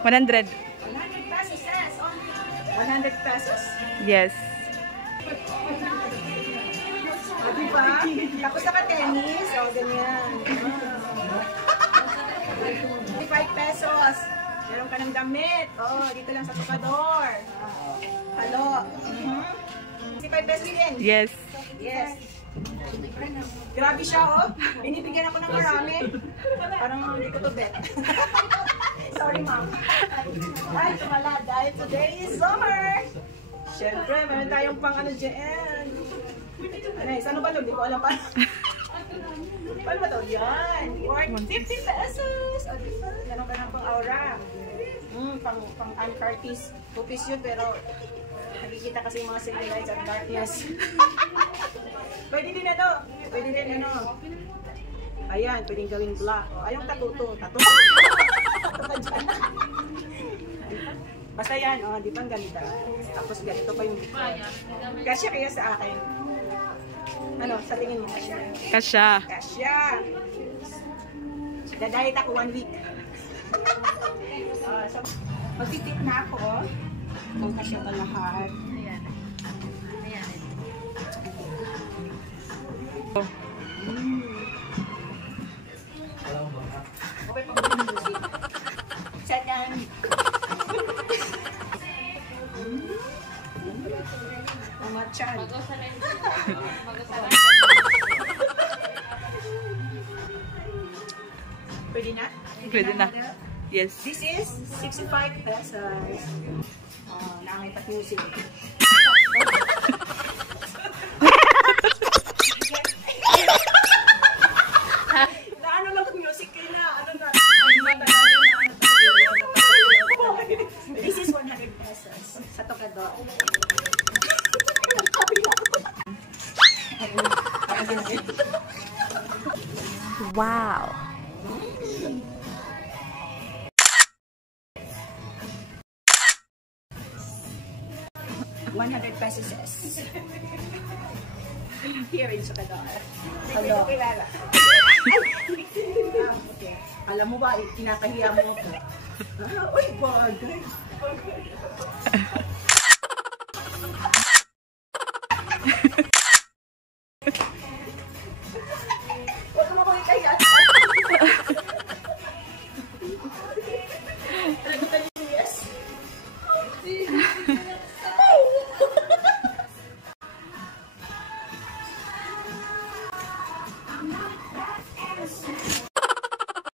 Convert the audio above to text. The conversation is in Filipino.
100. 100 pesos, yes. 100 pesos? Yes. Diba? Tapos naka-tennis. O, ganyan. 55 pesos. Meron ka ng damit. Oh, dito lang sa tukador. Halo. 55 pesos din. Yes. Yes. Grabe siya, oh. Binibigyan ako ng marami. Parang hindi ko to bet. Sorry, ma'am. Ay, tumala. Dahil today is summer. Siyempre, meron tayong pang ano dyan. Ano ba ito? Hindi ko alam pa. Paano ba ito? Yan. 50 pesos. O, diba? Meron ka ng pang aura. Pang Ancartis. 2 piece yun, pero nakikita kasi yung mga city lights at darkness. Pwede din ano. Pwede din ano. Ayan, pwedeng gawing black. O, ayong tattoo. Tattoo ka dyan. Basta yan, oh, di ba ang ganda? Tapos ganito pa yung kasya kaya sa akin. Ano, sa tingin mo? Kasya. Kasya. Dadayit ako 1 week. So, magtitip na ako, oh. Kung kasya ba lahat. Ayan. Ayan. Okay pa ba yung music? Second. Mamachan. Pwede na? Pwede na. Yes. This is 65 pesos. Nakangit music. Naano lang music kayo na. Ano na? This is 100 pesos. Sa Tocador. Wow. $100 pesos. Here in Tocador. Hello. Kilala. Okay. Alam mo ba, kinakahiya mo ako. Uy, bagay. Huwag mo akong ikahiya. Yes.